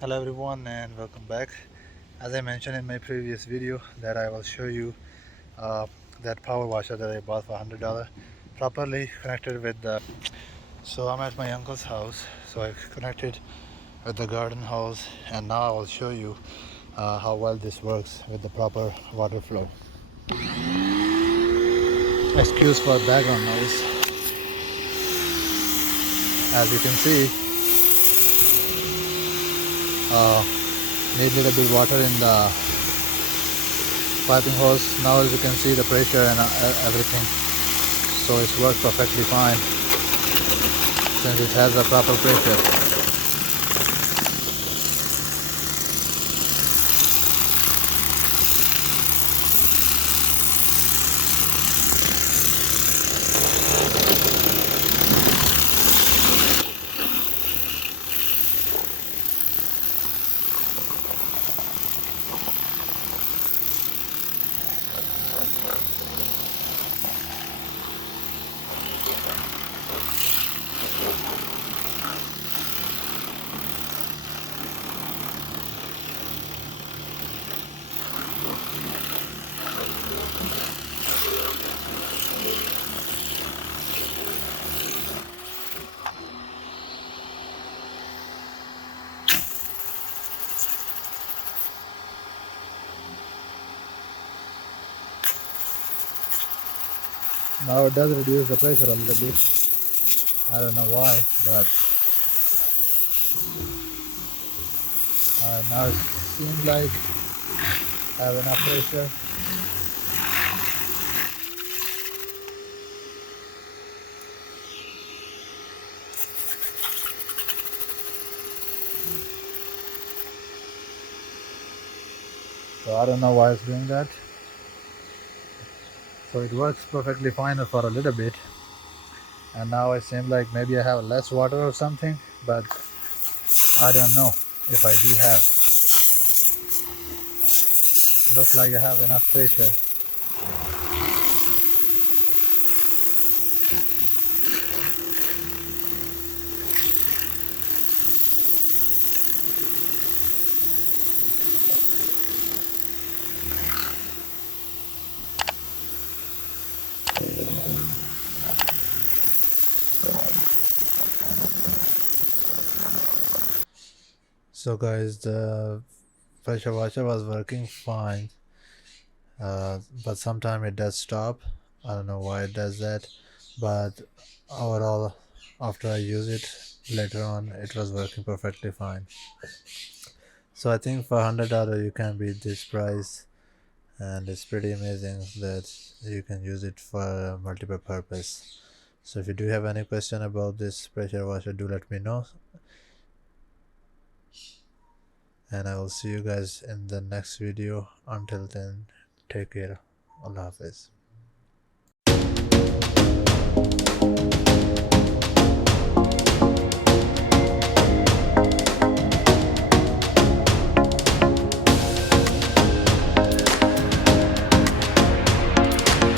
Hello everyone and welcome back. As I mentioned in my previous video that I will show you uh, that power washer that I bought for $100 properly connected with the. So I'm at my uncle's house, so I connected with the garden hose, and now I will show you how well this works with the proper water flow. Excuse for background noise. As you can see, uh, need little bit water in the piping hose. Now as you can see the pressure and everything, so it works perfectly fine since it has a proper pressure. Now it does reduce the pressure a little bit. I don't know why, but now it seems like I have enough pressure. So I don't know why it's doing that. So it works perfectly fine for a little bit, and now it seems like maybe I have less water or something, but I don't know if I do have. Looks like I have enough pressure. So guys, the pressure washer was working fine, but sometimes it does stop. I don't know why it does that, but overall after I use it later on it was working perfectly fine. So I think for $100 you can beat this price, and it's pretty amazing that you can use it for multiple purpose. So if you do have any question about this pressure washer, do let me know, and I will see you guys in the next video. Until then, take care. Allah Hafiz.